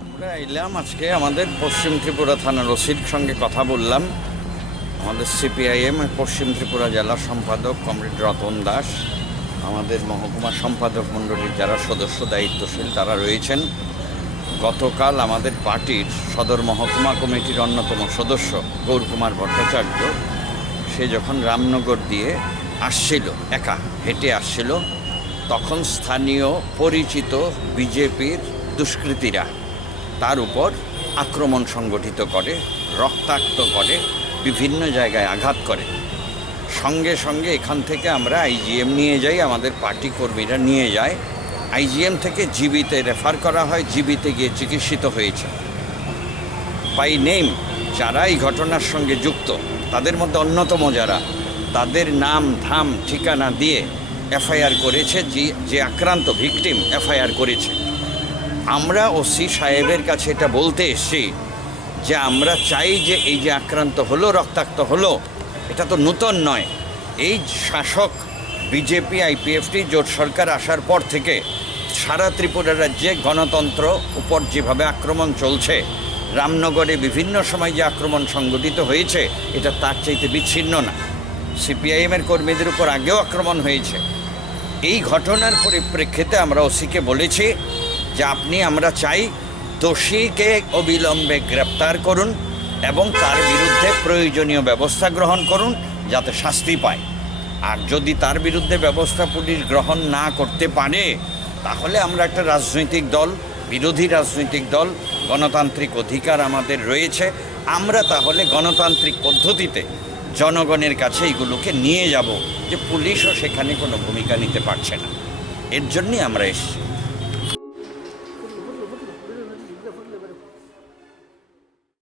আমরা এলাম আজকে আমাদের পশ্চিম ত্রিপুরা থানার ওসির সঙ্গে কথা বললাম। আমাদের সিপিআইএম পশ্চিম ত্রিপুরা জেলা সম্পাদক কমরেড রতন দাস, আমাদের মহকুমা সম্পাদক মণ্ডলীর যারা সদস্য দায়িত্বশীল তারা রয়েছেন। গতকাল আমাদের পার্টির সদর মহকুমা কমিটির অন্যতম সদস্য গৌরকুমার ভট্টাচার্য, সে যখন রামনগর দিয়ে আসছিল, একা হেঁটে আসছিল, তখন স্থানীয় পরিচিত বিজেপির দুষ্কৃতীরা তার উপর আক্রমণ সংগঠিত করে, রক্তাক্ত করে, বিভিন্ন জায়গায় আঘাত করে। সঙ্গে সঙ্গে এখান থেকে আমরা আইজিএম নিয়ে যাই, আমাদের পার্টি কর্মীরা নিয়ে যায়। আইজিএম থেকে জিবিতে রেফার করা হয়, জিবিতে গিয়ে চিকিৎসিত হয়েছে। বাই নেম যারা এই ঘটনার সঙ্গে যুক্ত, তাদের মধ্যে অন্যতম যারা, তাদের নাম ধাম ঠিকানা দিয়ে এফআইআর করেছে, যে আক্রান্ত ভিকটিম এফআইআর করেছে। আমরা ওসি সাহেবের কাছে এটা বলতে এসেছি যে আমরা চাই যে এই যে আক্রান্ত হলো, রক্তাক্ত হলো, এটা তো নূতন নয়। এই শাসক বিজেপি আইপিএফটি জোট সরকার আসার পর থেকে সারা ত্রিপুরা রাজ্যে গণতন্ত্র উপর যেভাবে আক্রমণ চলছে, রামনগরে বিভিন্ন সময় যে আক্রমণ সংঘটিত হয়েছে, এটা তার চাইতে বিচ্ছিন্ন না। সিপিআইএমের কর্মীদের উপর আগেও আক্রমণ হয়েছে। এই ঘটনার পরিপ্রেক্ষিতে আমরা ওসিকে বলেছি যে আমরা চাই দোষীকে অবিলম্বে গ্রেপ্তার করুন এবং তার বিরুদ্ধে প্রয়োজনীয় ব্যবস্থা গ্রহণ করুন যাতে শাস্তি পায়। আর যদি তার বিরুদ্ধে ব্যবস্থা পুলিশ গ্রহণ না করতে পারে, তাহলে আমরা একটা রাজনৈতিক দল, বিরোধী রাজনৈতিক দল, গণতান্ত্রিক অধিকার আমাদের রয়েছে, আমরা তাহলে গণতান্ত্রিক পদ্ধতিতে জনগণের কাছে এগুলোকে নিয়ে যাব যে পুলিশও সেখানে কোনো ভূমিকা নিতে পারছে না। এর জন্যই আমরা এসেছি।